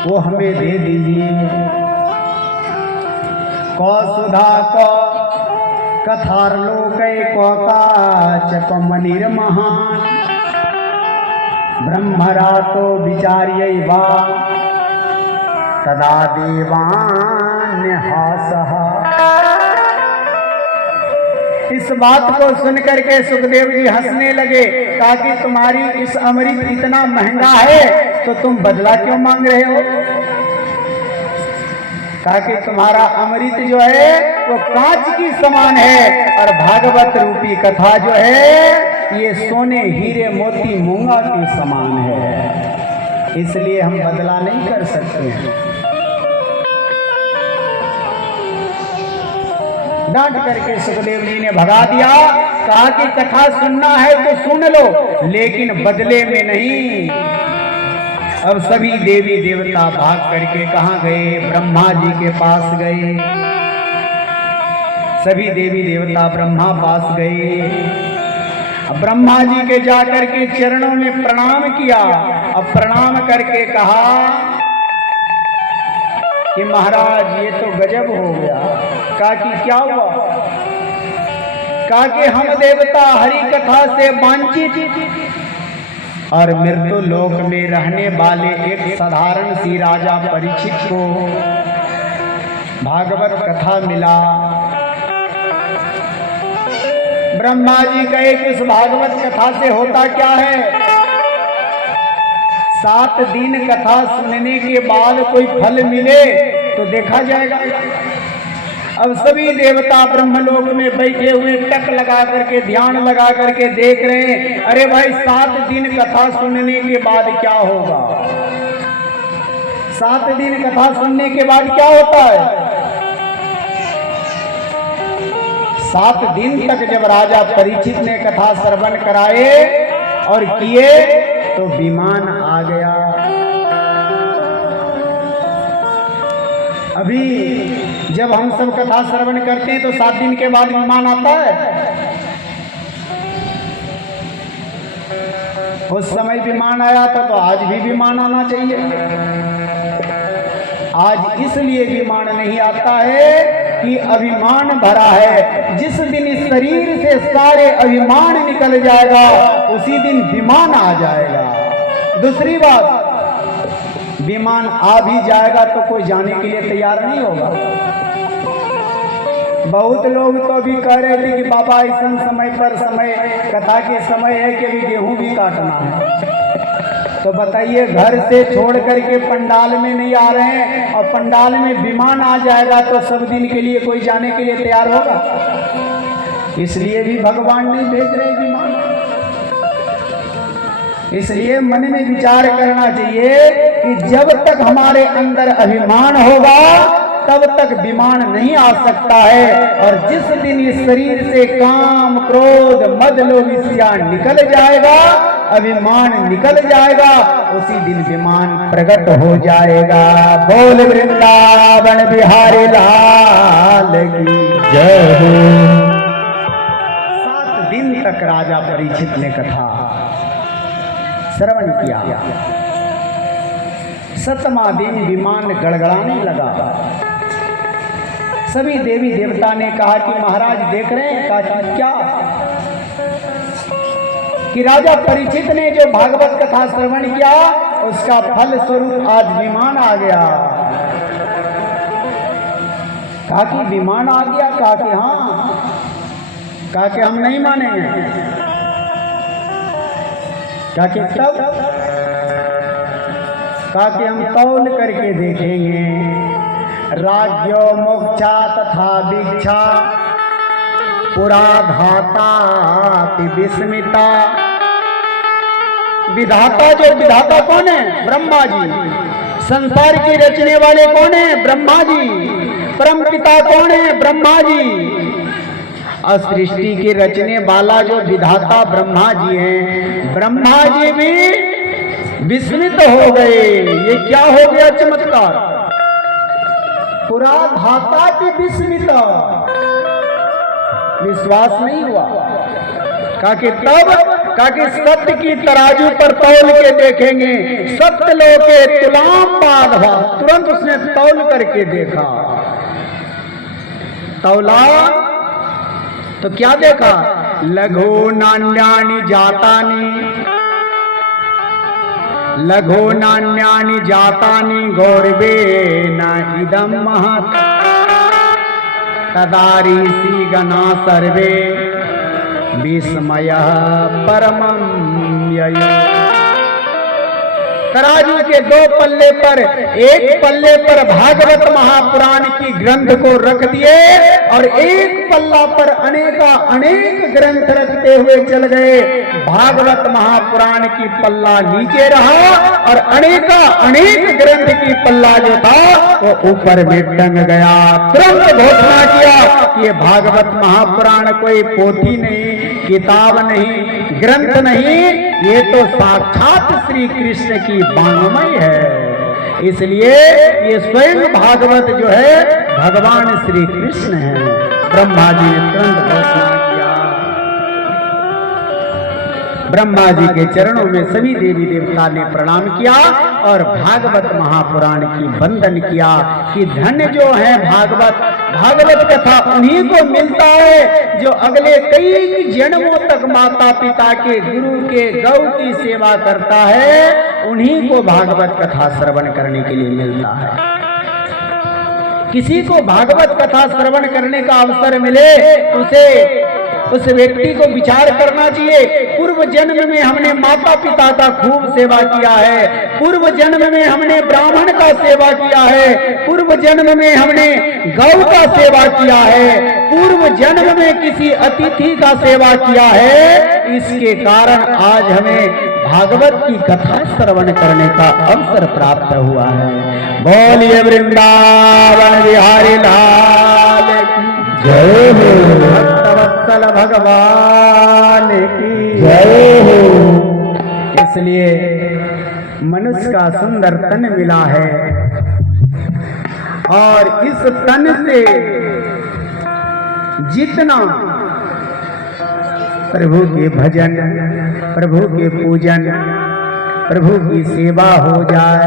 वो हमें दे दीजिए। कौ सुधा को कथार लोकै कौकाचक मनिर महान ब्रह्मरातो विचार्यैवा तदा देवान्यहासः। इस बात को सुनकर के सुखदेव जी हंसने लगे। कहा कि तुम्हारी इस अमृत इतना महंगा है तो तुम बदला क्यों मांग रहे हो? कहा कि तुम्हारा अमृत जो है वो कांच की समान है और भागवत रूपी कथा जो है ये सोने हीरे मोती मूंगा के समान है, इसलिए हम बदला नहीं कर सकते हैं। डांट करके सुखदेव जी ने भगा दिया। कहा कि कथा सुनना है तो सुन लो, लेकिन बदले में नहीं। अब सभी देवी देवता भाग करके कहाँ गए? ब्रह्मा जी के पास गए। सभी देवी देवता ब्रह्मा पास गए। अब ब्रह्मा जी के जाकर के चरणों में प्रणाम किया। अब प्रणाम करके कहा कि महाराज ये तो गजब हो गया। कहा कि क्या हुआ? कहा कि हम देवता हरि कथा से वांछित और मृत्यु लोक में रहने वाले एक साधारण सी राजा परीक्षित को भागवत कथा मिला। ब्रह्मा जी कहे कि इस भागवत कथा से होता क्या है? 7 दिन कथा सुनने के बाद कोई फल मिले तो देखा जाएगा। अब सभी देवता ब्रह्मलोक में बैठे हुए टक लगा करके ध्यान लगा करके देख रहे हैं। अरे भाई 7 दिन कथा सुनने के बाद क्या होगा? 7 दिन कथा सुनने के बाद क्या होता है? 7 दिन तक जब राजा परीक्षित ने कथा श्रवण कराए और किए तो विमान आ गया। अभी जब हम सब कथा श्रवण करते हैं तो 7 दिन के बाद विमान आता है। उस समय विमान आया था तो आज भी विमान आना चाहिए। आज इसलिए विमान नहीं आता है कि अभिमान भरा है। जिस दिन इस शरीर से सारे अभिमान निकल जाएगा उसी दिन विमान आ जाएगा। दूसरी बात, विमान आ भी जाएगा तो कोई जाने के लिए तैयार नहीं होगा। बहुत लोग तो अभी कह रहे थे कि बाबा ऐसा समय पर समय कथा के समय है कि अभी गेहूं भी काटना है। तो बताइए, घर से छोड़ करके पंडाल में नहीं आ रहे हैं और पंडाल में विमान आ जाएगा तो सब दिन के लिए कोई जाने के लिए तैयार होगा? इसलिए भी भगवान नहीं भेज रहे विमान। इसलिए मन में विचार करना चाहिए कि जब तक हमारे अंदर अभिमान होगा तब तक विमान नहीं आ सकता है। और जिस दिन इस शरीर से काम क्रोध मद लोभ ईर्ष्या निकल जाएगा, अभिमान निकल जाएगा, उसी दिन विमान प्रकट हो जाएगा। बोल वृंदावन बिहारी लाल की जय। 7 दिन तक राजा परीक्षित ने कथा श्रवण किया। 7वां दिन विमान गड़गड़ाने लगा। सभी देवी देवता ने कहा कि महाराज देख रहे हैं? कहा कि क्या? कि राजा परीक्षित ने जो भागवत कथा श्रवण किया उसका फल स्वरूप आज विमान आ गया। कहा कि विमान आ गया? कहा कि हाँ। कहा कि हम नहीं मानेंगे। कहा कि तब? कहा कि हम तौल करके देखेंगे। राज्यो मोक्षा तथा भिक्षा पुरा धाता विस्मिता। विधाता, जो विधाता कौन है? ब्रह्मा जी। संसार की रचने वाले कौन है? ब्रह्मा जी। परम पिता कौन है? ब्रह्मा जी। और सृष्टि के रचने वाला जो विधाता ब्रह्मा जी हैं, ब्रह्मा जी भी विस्मित हो गए। ये क्या हो गया चमत्कार? पुरा धाता की विस्मित, विश्वास नहीं हुआ। कहा कि तब? कि सत्य की तराजू पर तौल के देखेंगे, सत्य लोके तुलाम बाधवा, तुरंत उसने तौल करके देखा, तौला तो क्या देखा, लघु नान्यानि जातानि, लघु नान्यानि जातानि गौरवे न इदम महत्, तदारीसी गणा सर्वे विस्मयः परमं ययो। तराजू के दो पल्ले पर, एक पल्ले पर भागवत महापुराण की ग्रंथ को रख दिए और एक पल्ला पर अनेक ग्रंथ रखते हुए चल गए। भागवत महापुराण की पल्ला नीचे रहा और अनेक ग्रंथ की पल्ला जो था वो ऊपर में टंग गया। तुरंत घोषणा किया कि ये भागवत महापुराण कोई पोथी नहीं, किताब नहीं, ग्रंथ नहीं, ये तो साक्षात श्री कृष्ण की वाङ्मय है। इसलिए ये स्वयं भागवत जो है भगवान श्री कृष्ण है। ब्रह्मा जी ने तुरंत घोषणा किया। ब्रह्मा जी के चरणों में सभी देवी देवता ने प्रणाम किया और भागवत महापुराण की वंदन किया कि धन्य जो है भागवत कथा उन्हीं को मिलता है जो अगले कई जन्मों तक माता पिता के, गुरु के, गौ की सेवा करता है, उन्हीं को भागवत कथा श्रवण करने के लिए मिलता है। किसी को भागवत कथा श्रवण करने का अवसर मिले उस व्यक्ति को विचार करना चाहिए, पूर्व जन्म में हमने माता पिता का खूब सेवा किया है, पूर्व जन्म में हमने ब्राह्मण का सेवा किया है, पूर्व जन्म में हमने गौ का सेवा किया है, पूर्व जन्म में किसी अतिथि का सेवा किया है। इसके कारण आज हमें भागवत की कथा श्रवण करने का अवसर प्राप्त हुआ है। बोलिए वृंदावन बिहारी लाल की जय हो, भक्तवत्सल भगवान की जय हो। इसलिए मनुष्य का सुंदर तन मिला है और इस तन से जितना प्रभु के भजन, प्रभु के पूजन, प्रभु की सेवा हो जाए,